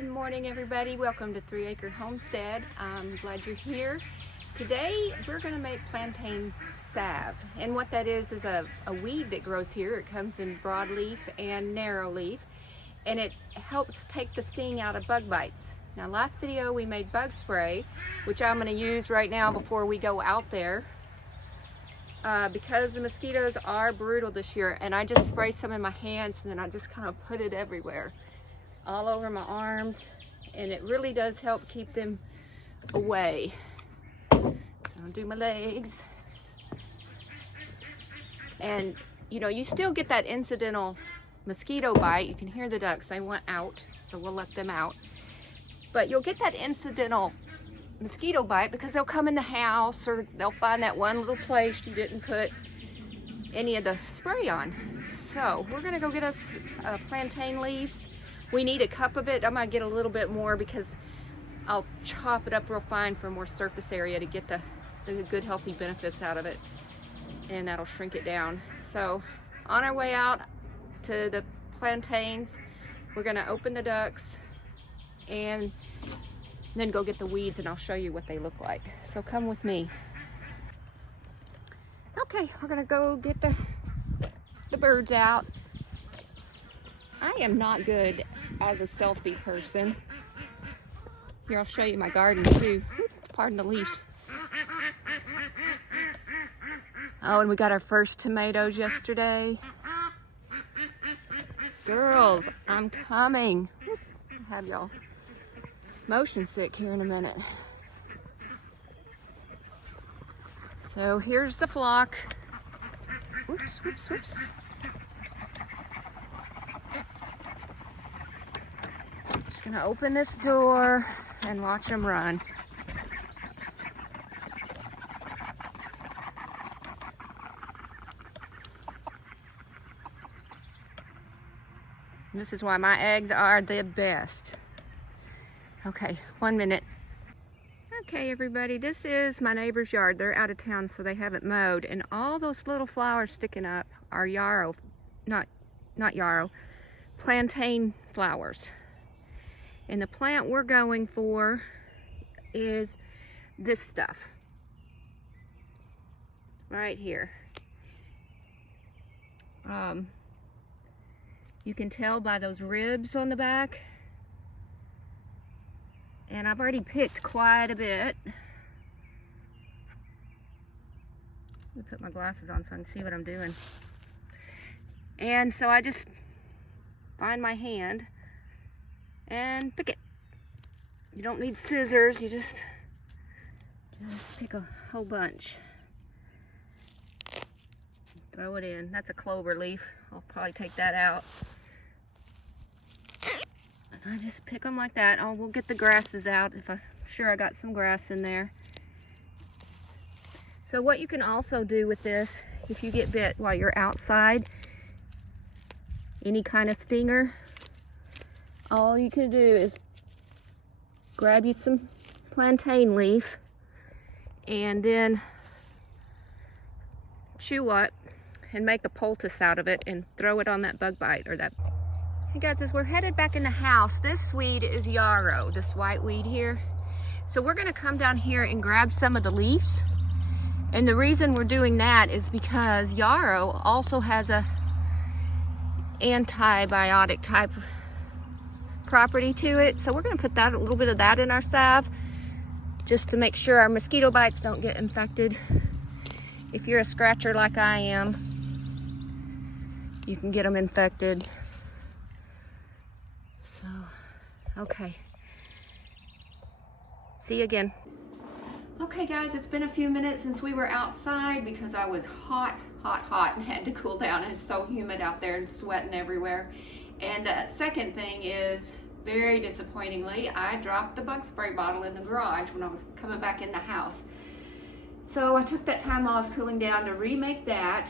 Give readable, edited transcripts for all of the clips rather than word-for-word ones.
Good morning, everybody. Welcome to 3 Acre Homestead. I'm glad you're here. Today we're going to make plantain salve, and what that is a weed that grows here. It comes in broadleaf and narrowleaf, and it helps take the sting out of bug bites. Now, last video we made bug spray, which I'm going to use right now before we go out there, because the mosquitoes are brutal this year. And I just spray some in my hands, and then I just kind of put it everywhere, all over my arms, and it really does help keep them away. I'll do my legs. And you know, you still get that incidental mosquito bite. You can hear the ducks, they want out, so we'll let them out. But you'll get that incidental mosquito bite because they'll come in the house, or they'll find that one little place you didn't put any of the spray on. So we're gonna go get us plantain leaves. We need a cup of it. I'm gonna get a little bit more because I'll chop it up real fine for more surface area to get the good healthy benefits out of it, and that'll shrink it down. So on our way out to the plantains, we're gonna open the ducts and then go get the weeds, and I'll show you what they look like. So come with me. Okay, we're gonna go get the birds out. I am not good as a selfie person. Here, I'll show you my garden too. Pardon the leaves. Oh, and we got our first tomatoes yesterday. Girls, I'm coming. I'll have y'all motion sick here in a minute. So here's the flock. Whoops, whoops, whoops. Just gonna open this door and watch them run. This is why my eggs are the best. Okay, 1 minute. Okay, everybody, this is my neighbor's yard. They're out of town, so they haven't mowed, and all those little flowers sticking up are yarrow, not yarrow, plantain flowers. And the plant we're going for is this stuff right here. You can tell by those ribs on the back. And I've already picked quite a bit. Let me put my glasses on so I can see what I'm doing. And so I just find my hand and pick it. You don't need scissors, you just pick a whole bunch. Throw it in. That's a clover leaf. I'll probably take that out. And I just pick them like that. Oh, we'll get the grasses out if I'm sure I got some grass in there. So what you can also do with this, if you get bit while you're outside, any kind of stinger, all you can do is grab you some plantain leaf and then chew it and make a poultice out of it and throw it on that bug bite or that. Hey guys, as we're headed back in the house, this weed is yarrow, this white weed here. So we're gonna come down here and grab some of the leaves. And the reason we're doing that is because yarrow also has a antibiotic type property to it. So we're gonna put that, a little bit of that in our salve, just to make sure our mosquito bites don't get infected. If you're a scratcher like I am, you can get them infected. So, okay. See you again. Okay guys, it's been a few minutes since we were outside because I was hot and had to cool down. It's so humid out there and sweating everywhere. And second thing is, very disappointingly, I dropped the bug spray bottle in the garage when I was coming back in the house. So I took that time while I was cooling down to remake that.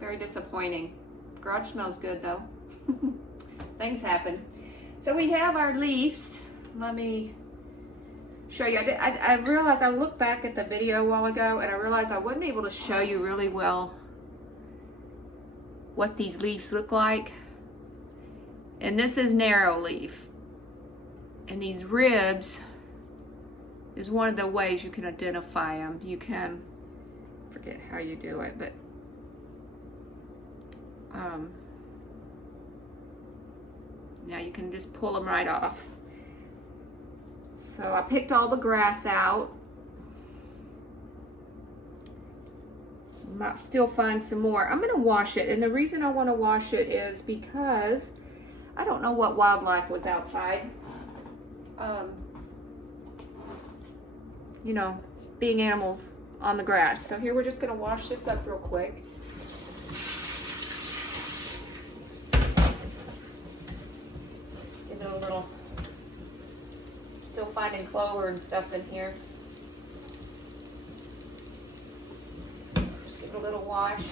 Very disappointing. Garage smells good though. Things happen. So we have our leaves. Let me show you. I realized, I looked back at the video a while ago and I realized I wasn't able to show you really well what these leaves look like. And this is narrow leaf. And these ribs is one of the ways you can identify them. You can, forget how you do it, but now you can just pull them right off. So I picked all the grass out. Might still find some more. I'm gonna wash it, and the reason I want to wash it is because I don't know what wildlife was outside. You know, being animals on the grass. So here we're just gonna wash this up real quick. Give it a little, still finding clover and stuff in here. Just give it a little wash.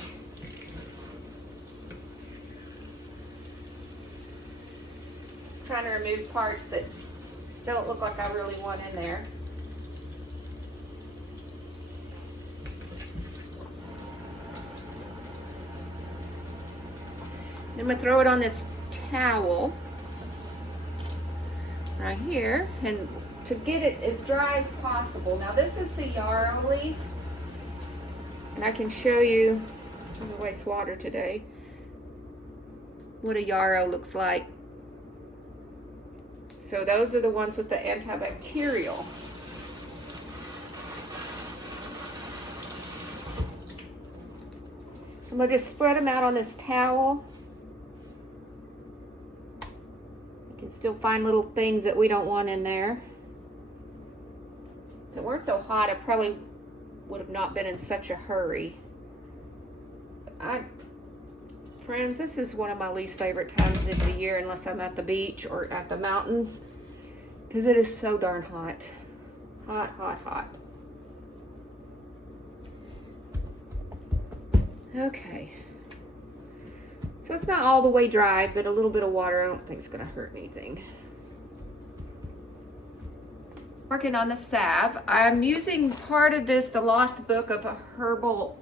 Trying to remove parts that don't look like I really want in there. I'm gonna throw it on this towel right here, and to get it as dry as possible. Now this is the yarrow leaf, and I can show you, I'm gonna waste water today, what a yarrow looks like. So those are the ones with the antibacterial. So I'm gonna just spread them out on this towel. You can still find little things that we don't want in there. If it weren't so hot, I probably would have not been in such a hurry. Friends, this is one of my least favorite times of the year, unless I'm at the beach or at the mountains, because it is so darn hot. Hot, hot, hot. Okay. So it's not all the way dry, but a little bit of water I don't think is going to hurt anything. Working on the salve. I'm using part of this, The Lost Book of Herbal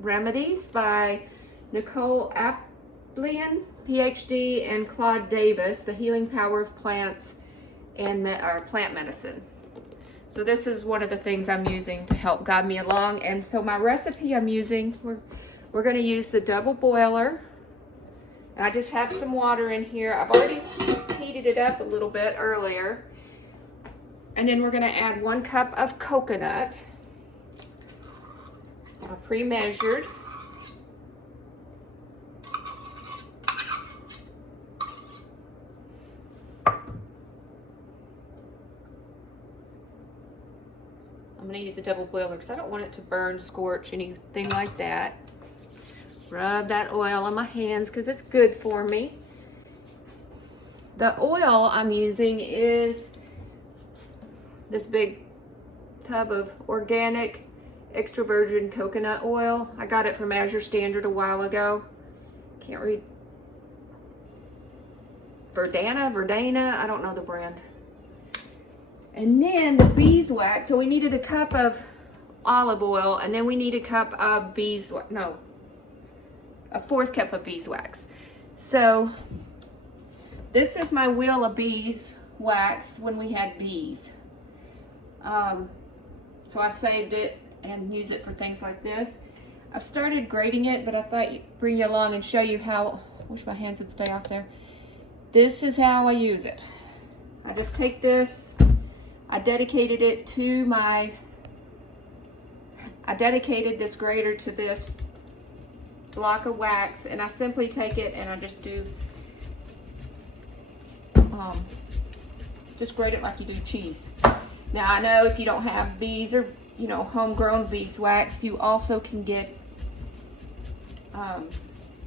Remedies by Nicole Aplian, PhD, and Claude Davis, The Healing Power of Plants and Plant Medicine. So this is one of the things I'm using to help guide me along. And so my recipe I'm using, we're going to use the double boiler. And I just have some water in here. I've already heated it up a little bit earlier. And then we're going to add 1 cup of coconut, pre-measured. I'm going to use a double boiler because I don't want it to burn, scorch, anything like that. Rub that oil on my hands because it's good for me. The oil I'm using is this big tub of organic extra virgin coconut oil. I got it from Azure Standard a while ago. Can't read. Verdana, I don't know the brand. And then the beeswax, so we needed a cup of olive oil, and then we need a cup of beeswax, no, a 1/4 cup of beeswax. So this is my wheel of beeswax when we had bees. So I saved it and use it for things like this. I've started grating it, but I thought I'd bring you along and show you how, I wish my hands would stay off there. This is how I use it. I just take this, I dedicated this grater to this block of wax, and I simply take it and I just do, just grate it like you do cheese. Now I know if you don't have bees or, you know, homegrown beeswax, you also can get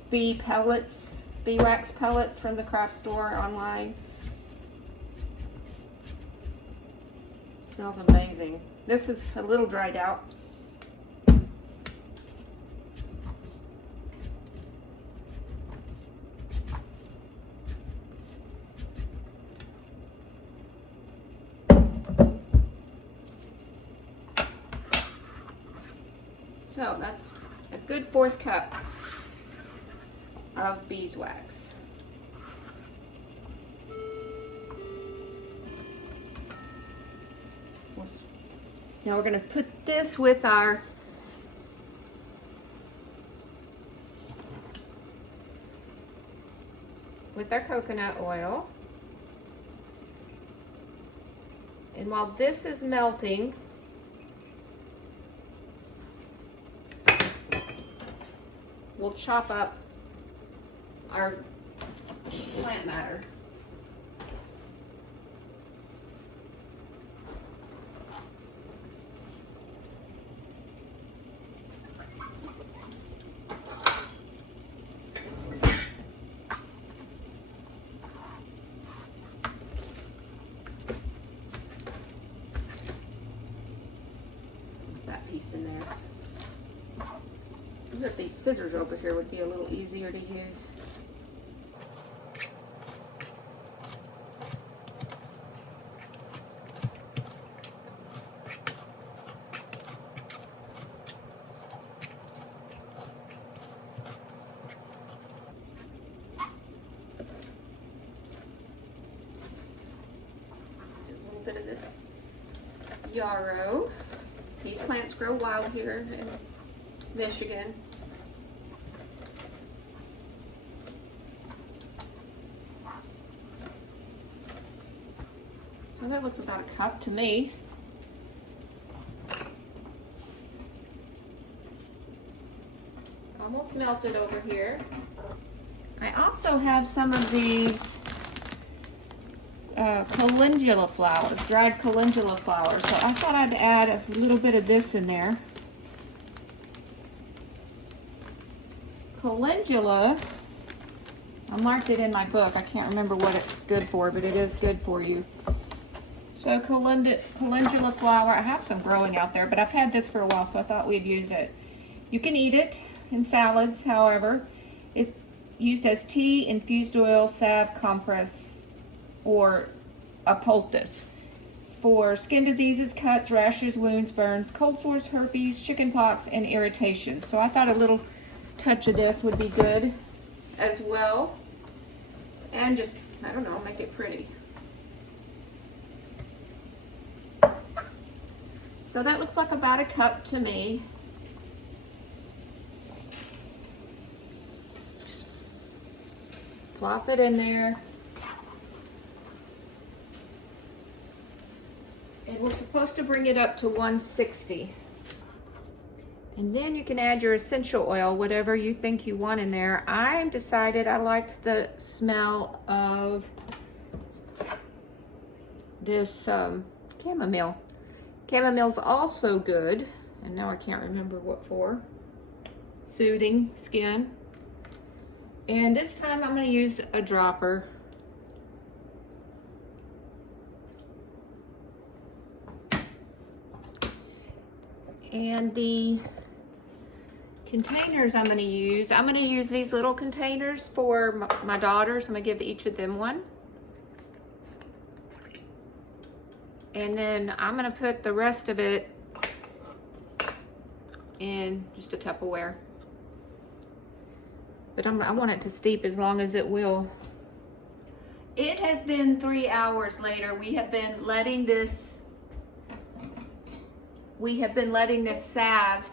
bee pellets, beeswax pellets from the craft store online. Smells amazing. This is a little dried out. So that's a good 1/4 cup of beeswax. Now we're going to put this with our coconut oil. And while this is melting, we'll chop up our plant matter. Piece in there. I wonder if these scissors over here would be a little easier to use. Do a little bit of this yarrow. These plants grow wild here in Michigan. So that looks about a cup to me. Almost melted over here. I also have some of these calendula flowers, dried calendula flowers. So I thought I'd add a little bit of this in there. Calendula, I marked it in my book. I can't remember what it's good for, but it is good for you. So calendula flower, I have some growing out there, but I've had this for a while, so I thought we'd use it. You can eat it in salads, however. It's used as tea, infused oil, salve, compress, or a poultice. It's for skin diseases, cuts, rashes, wounds, burns, cold sores, herpes, chickenpox, and irritation. So I thought a little touch of this would be good as well. And just, I don't know, make it pretty. So that looks like about a cup to me. Just plop it in there. And we're supposed to bring it up to 160. And then you can add your essential oil, whatever you think you want in there. I decided I liked the smell of this chamomile. Chamomile's also good, and now I can't remember what for. Soothing skin. And this time I'm going to use a dropper. And the containers I'm going to use these little containers for my daughters. I'm going to give each of them one. And then I'm going to put the rest of it in just a Tupperware. But I want it to steep as long as it will. It has been 3 hours later. We have been letting this salve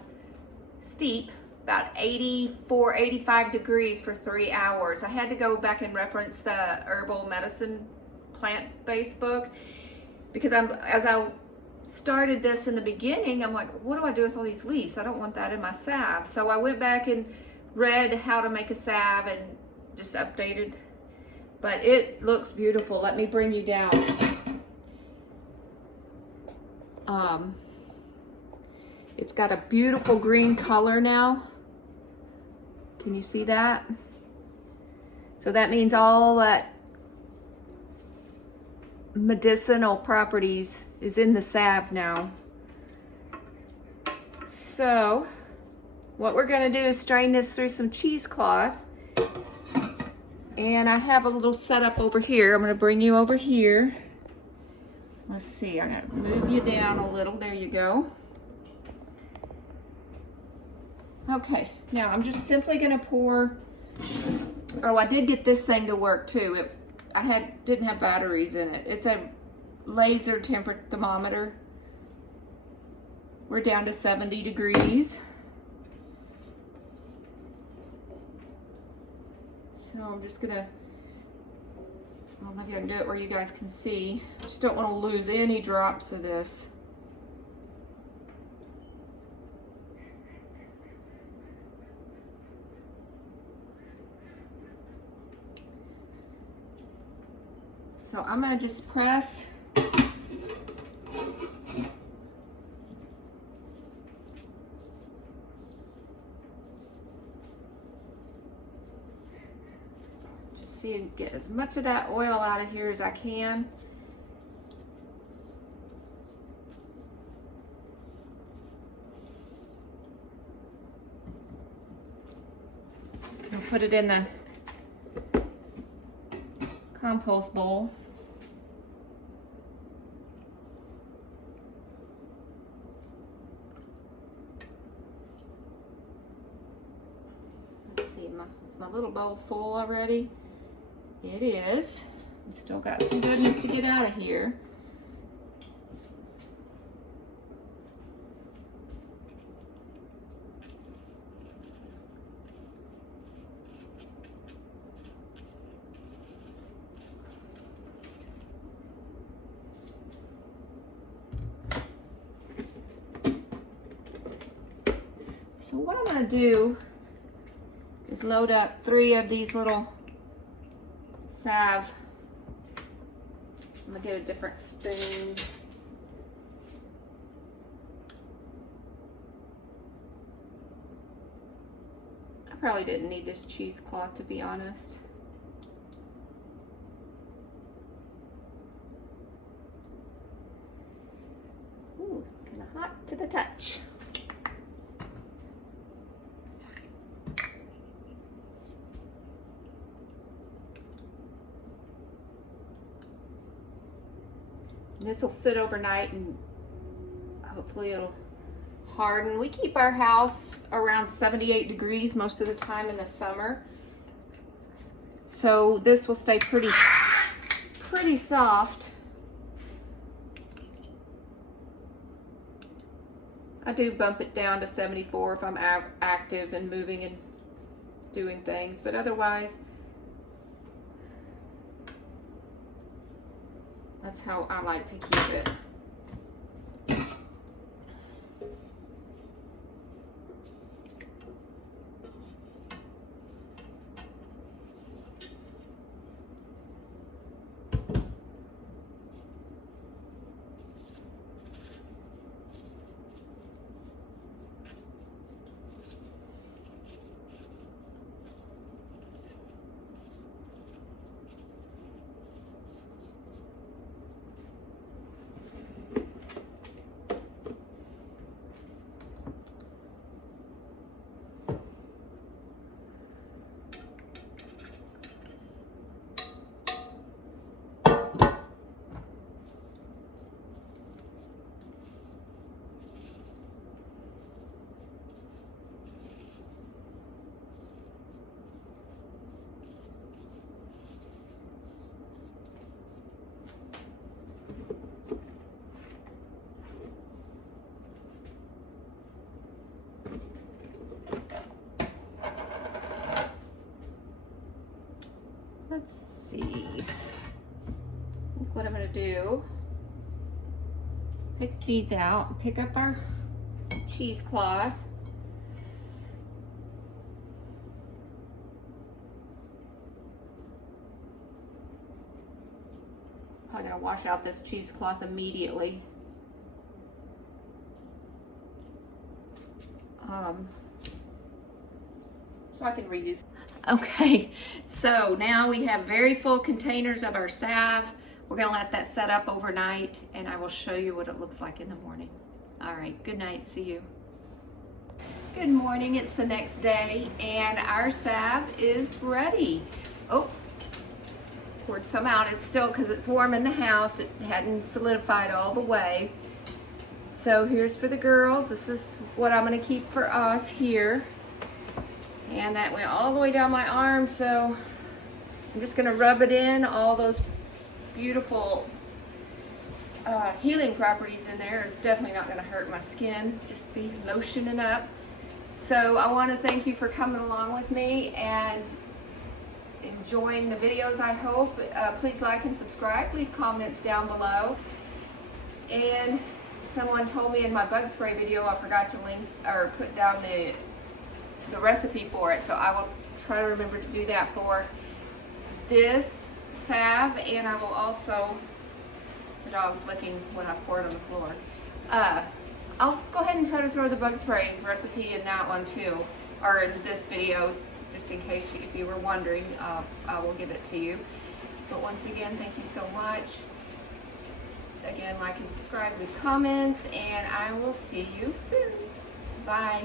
steep about 84, 85 degrees for 3 hours. I had to go back and reference the herbal medicine plant-based book because as I started this in the beginning, I'm like, what do I do with all these leaves? I don't want that in my salve. So I went back and read how to make a salve and just updated. But it looks beautiful. Let me bring you down. It's got a beautiful green color now. Can you see that? So that means all that medicinal properties is in the salve now. So what we're going to do is strain this through some cheesecloth. And I have a little setup over here. I'm going to bring you over here. Let's see, I'm going to move you down a little. There you go. Okay, now I'm just simply going to pour. Oh, I did get this thing to work too. Didn't have batteries in it. It's a laser temper thermometer. We're down to 70 degrees. So I'm just gonna, well, maybe I can do it where you guys can see. Just don't want to lose any drops of this. So I'm gonna just press. Just see and get as much of that oil out of here as I can. I'll put it in the compost bowl. Let's see, is my little bowl full already? It is. We still got some goodness to get out of here. So what I'm going to do is load up 3 of these little salve. I'm going to get a different spoon. I probably didn't need this cheesecloth, to be honest. Ooh, kind of hot to the touch. This will sit overnight and hopefully it'll harden. We keep our house around 78 degrees most of the time in the summer. So this will stay pretty soft. I do bump it down to 74 if I'm active and moving and doing things, but otherwise, that's how I like to keep it. Let's see. I think what I'm going to do, pick these out, pick up our cheesecloth. Probably going to wash out this cheesecloth immediately. So I can reuse. Okay, so now we have very full containers of our salve. We're gonna let that set up overnight and I will show you what it looks like in the morning. All right, good night, see you. Good morning, it's the next day and our salve is ready. Oh, poured some out. It's still, because it's warm in the house, it hadn't solidified all the way. So here's for the girls. This is what I'm gonna keep for us here. And that went all the way down my arm, so I'm just gonna rub it in, all those beautiful healing properties in there. It's definitely not going to hurt my skin. Just be lotioning up. So I want to thank you for coming along with me and enjoying the videos, I hope. Please like and subscribe. Leave comments down below. And someone told me in my bug spray video I forgot to link or put down the recipe for it, so I will try to remember to do that for this salve. And I will also, the dog's licking what I poured on the floor. I'll go ahead and try to throw the bug spray recipe in that one too, or in this video, just in case if you were wondering. I will give it to you. But once again, thank you so much. Again, like and subscribe, leave comments, and I will see you soon. Bye.